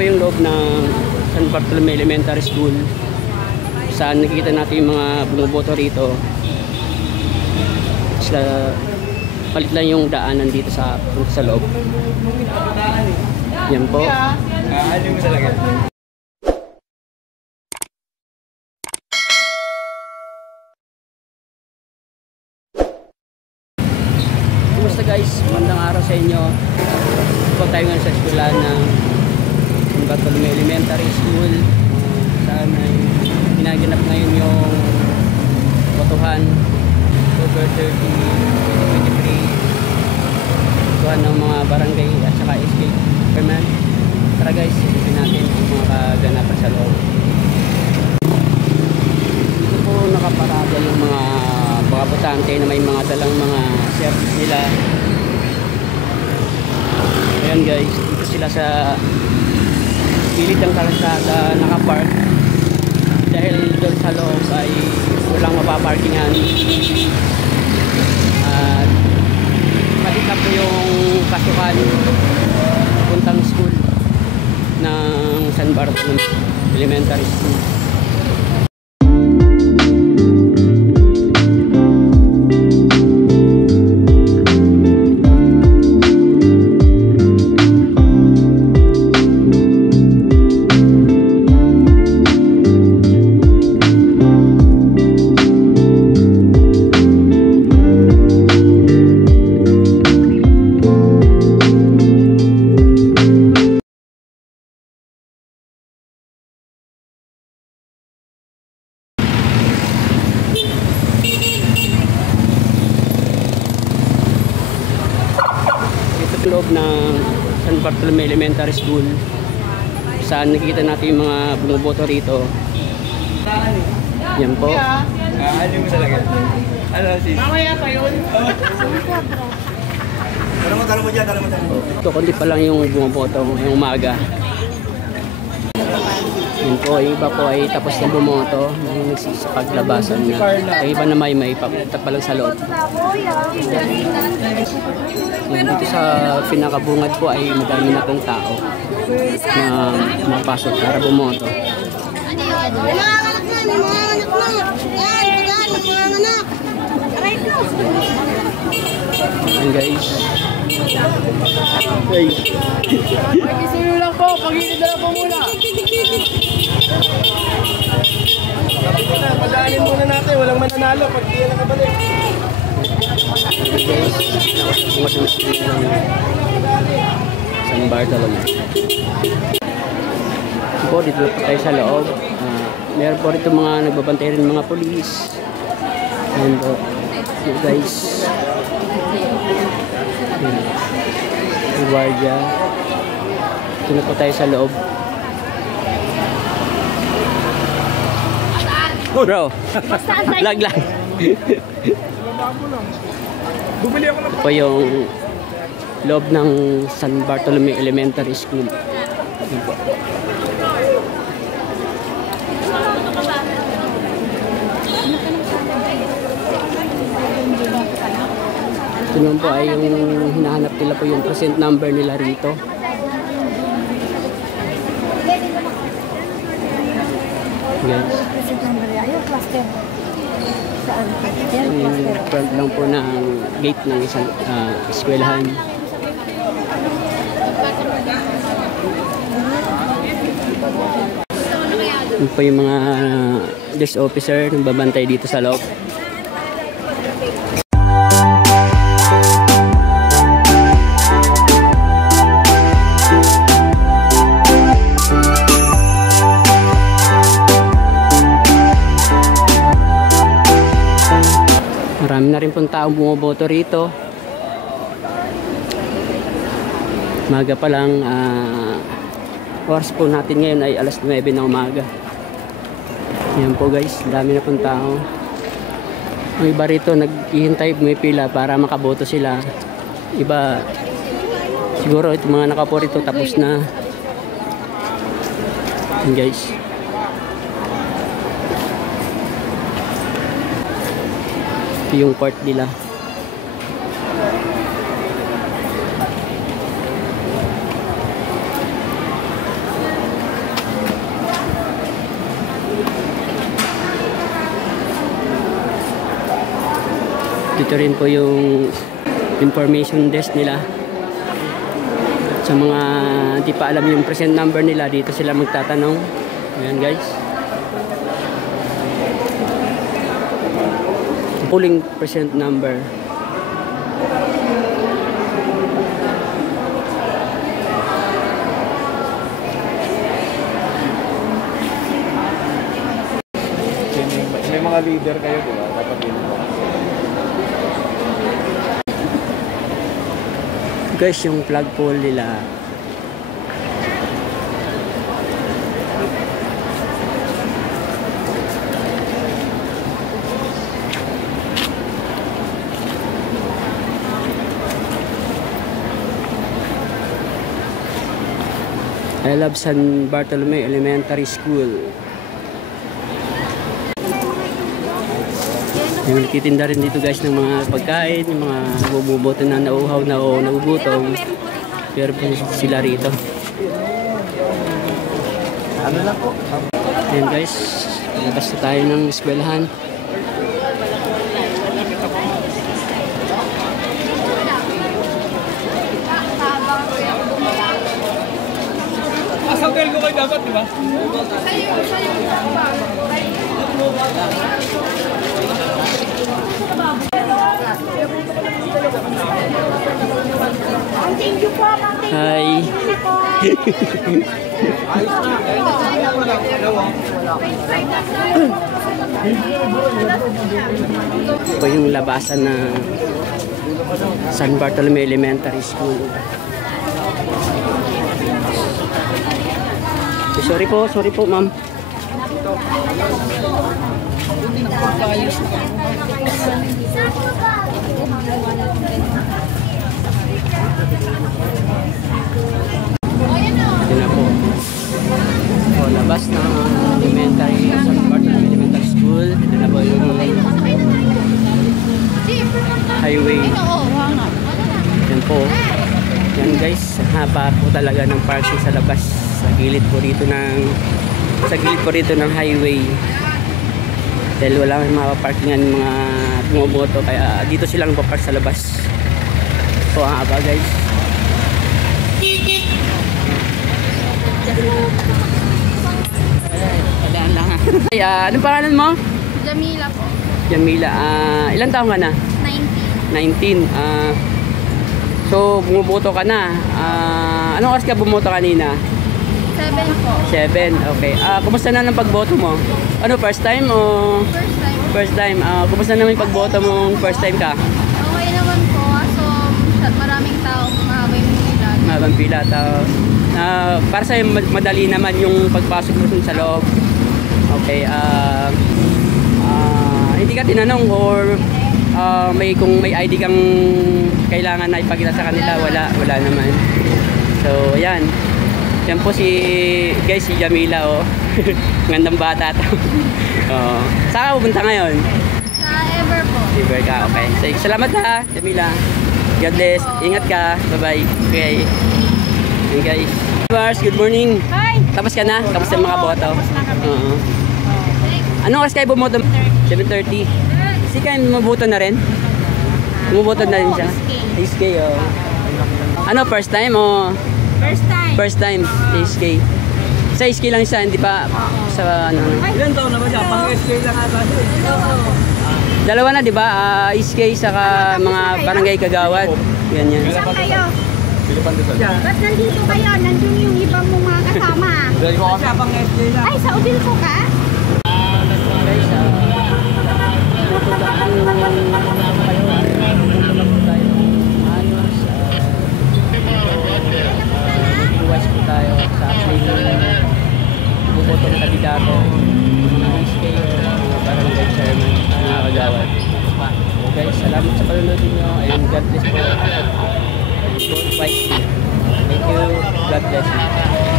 po yung loob ng San Bartolome Elementary School. Saan nakikita natin yung mga bumuboto rito. Sila, palit lang yung daanan dito sa loob. Yan po. Ano mo talaga? Kumusta guys? Magandang araw sa inyo. Po tayo ngayon sa eskwelahan ng San Bartolome Elementary School. Saan ay ginaganap ngayon yung botohan October 30, 2023. Botohan ng mga barangay at saka SK government. Tara guys, silipin natin ang mga kaganapan sa loob. Dito po nakaparada yung mga botante na may mga dalang mga service nila. Ayan guys, dito sila sa gilid ng kalsada nakapark dahil doon sa loob ay walang mapaparkingan. At malita po yung pasukan puntang school ng San Bartolome Elementary School. Loob ng San Bartolome Elementary School. Saan nakikita natin yung mga bumuboto rito. Yan po. Ano mo talaga? Ano sis? Mamaya pa yun. Tanong mo dyan, tanong mo dyan. Ito kundi pa lang yung bumuboto ngayong umaga. Yan po, iba po ay tapos na bumoto. May nagsisipaglabasan na. Iba na may papunta pa lang sa loob. Yan, dito sa pinakabungad po ay madami na pong tao na mapasok para bumoto. Yan guys. Guys. Pakisuyo lang po, pag-inid na lang po muna. Madalin muna natin, walang mananalo pag di na nakabalik. Guys, nakasabungas ng school ng San Bartolome. Po, dito po tayo sa loob. Meron po rito mga nagbabantay rin mga polis. Ayan po. So guys. Yung guardia. Dito na po tayo sa loob. Bro, lag. Bumili ako ng Ito po yung loob ng San Bartolome Elementary School. Ito naman po ay yung hinahanap nila po yung present number nila rito. Guys. Yung front lang po ng gate ng isang eskwelahan. Yun po yung mga desk officer na babantay dito sa loob. Marami na rin pong taong bumoboto rito. Maga pa lang, oras po natin ngayon ay alas 9 ng umaga. Yan po guys, dami na pong tao. Ang iba rito naghihintay, may pila para makaboto sila. Iba, siguro itong mga nakapo rito tapos na. Yan guys. Yung court nila. Dito rin po yung information desk nila. Sa mga di pa alam yung present number nila, dito sila magtatanong. Ayan guys. Pulling present number. May mga leader kayo, di ba? Kapag yun. Guys, yung flagpole nila. I love San Bartolome Elementary School. Yung nagtitinda rin dito guys ng mga pagkain, yung mga nabubuto na nauuhaw na o nagugutom. Pero po sila rito. Ano lang po? Ayan guys, labas na tayo ng eskwelahan. Asang ko kayo dapat, di ba? Hi. Ito yung labasan ng San Bartolome Elementary School. Sorry po ma'am. Ito na po. So, labas ng elementary, San Bartolome Elementary School. Ito na po yung highway. Yan po. Yan guys, haba po talaga ng parking sa labas. Sa gilid po rito ng highway. Dahil wala kang makaparkingan mga bumoboto, kaya dito silang papark sa labas. So ang haba guys. Padaan lang ha. Ay, anong pangalan mo? Jamila po. Jamila. Ilang taong ka na? 19. 19. So bumoboto ka na. Anong oras ka bumoto kanina? 7 po. 7, okay. Kumusta na ng pagboto mo? Ano, first time o? First time. First time. Kumusta naman yung pagboto mo first time ka? Okay naman po. So, maraming tao mahabay mo nila. Mabang pila. Para sa'yo, madali naman yung pagpasok mo sa loob. Okay. Hindi ka tinanong or kung may ID kang kailangan na ipakita sa kanila, wala naman. So, ayan. Yan po si Jamila, oh. Ngandang bata to. Saan ka pupunta ngayon? Sa Ever po. Ever ka, okay. So, salamat ha, Jamila. God bless. Ingat ka. Bye-bye. Okay. Okay guys. Viewers, good morning. Hi! Tapos ka na? Tapos na mga boto? Oo. Anong oras kayo bumoto? 7:30. Si Kain, mabuto na rin? Bumuboto na rin siya? SK, oh. Ano, first time o? First time. First time, SK. Sa SK lang siya, hindi pa sa ano. Ilan taon naman siya? Pang-SK lang ata siya. Dalawa na, di ba? SK saka mga barangay kagawad. Yan. Saan kayo? Pilipan din sa Ba't nandito kayo? Nandun yung ibang mong mga kasama. Dahil ko kasi pang-SK lang. Ay, sa Ubilco ka? Guys, buwas po tayo sa ating bubotong kandidato, mga SK, mga barangay chairman, mga kagawad. Guys, salamat sa panonood niyo. Ayun, God bless po. Vote wisely. Thank you. God bless you.